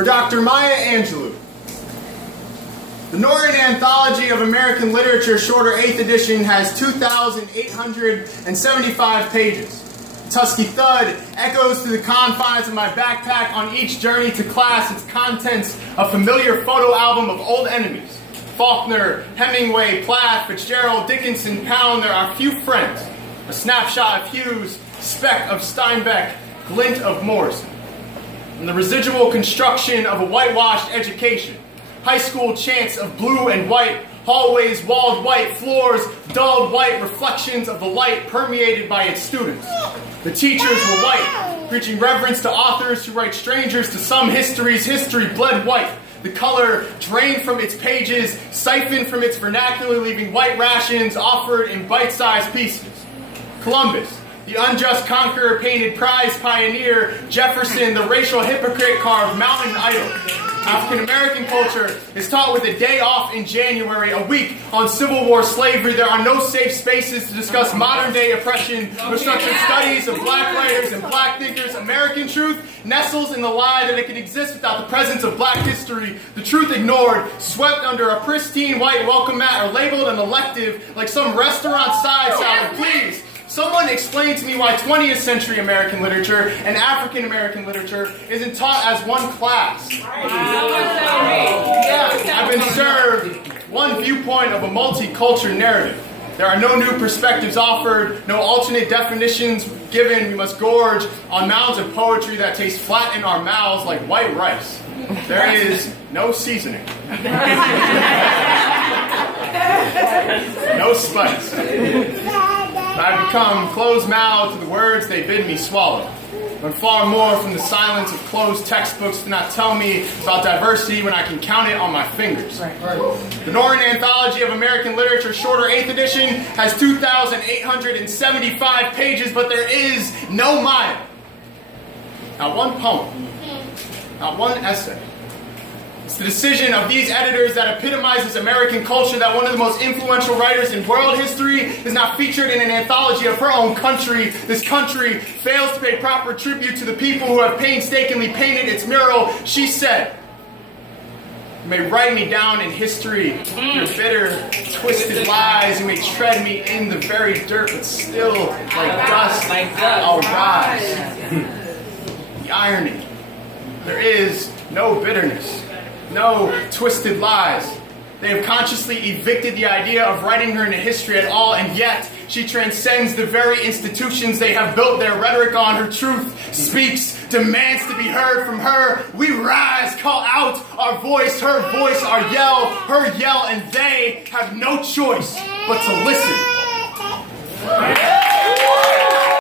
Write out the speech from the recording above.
for Dr. Maya Angelou. The Norton Anthology of American Literature, shorter 8th edition, has 2,875 pages. Tusky thud echoes through the confines of my backpack on each journey to class, its contents a familiar photo album of old enemies. Faulkner, Hemingway, Plath, Fitzgerald, Dickinson, Pound, there are few friends. A snapshot of Hughes, speck of Steinbeck, glint of Morrison. And the residual construction of a whitewashed education. High school chants of blue and white, hallways walled white, floors dulled white, reflections of the light permeated by its students. The teachers were white, preaching reverence to authors who write strangers to some histories, history bled white. The color drained from its pages, siphoned from its vernacular, leaving white rations offered in bite-sized pieces. Columbus, the unjust conqueror, painted prize pioneer. Jefferson, the racial hypocrite, carved mountain idol. African-American culture is taught with a day off in January, a week on Civil War slavery. There are no safe spaces to discuss modern-day oppression, no structured studies of black writers and black thinkers. American truth nestles in the lie that it can exist without the presence of black history. The truth ignored, swept under a pristine white welcome mat, or labeled an elective like some restaurant side salad. Please, someone explain to me why 20th century American literature and African American literature isn't taught as one class. I've been served one viewpoint of a multicultural narrative. There are no new perspectives offered, no alternate definitions given. We must gorge on mounds of poetry that taste flat in our mouths like white rice. There is no seasoning. No spice. I've become closed-mouthed to the words they bid me swallow. But far more from the silence of closed textbooks do not tell me about diversity when I can count it on my fingers. The Norton Anthology of American Literature, shorter 8th edition, has 2,875 pages, but there is no Maya. Not one poem. Not one essay. It's the decision of these editors that epitomizes American culture that one of the most influential writers in world history is not featured in an anthology of her own country. This country fails to pay proper tribute to the people who have painstakingly painted its mural. She said, "You may write me down in history, your bitter, twisted lies. You may tread me in the very dirt, but still, like dust, I'll rise." The irony. There is no bitterness. No twisted lies. They have consciously evicted the idea of writing her into history at all, and yet she transcends the very institutions they have built their rhetoric on. Her truth speaks, demands to be heard from her. We rise, call out our voice, her voice, our yell, her yell, and they have no choice but to listen.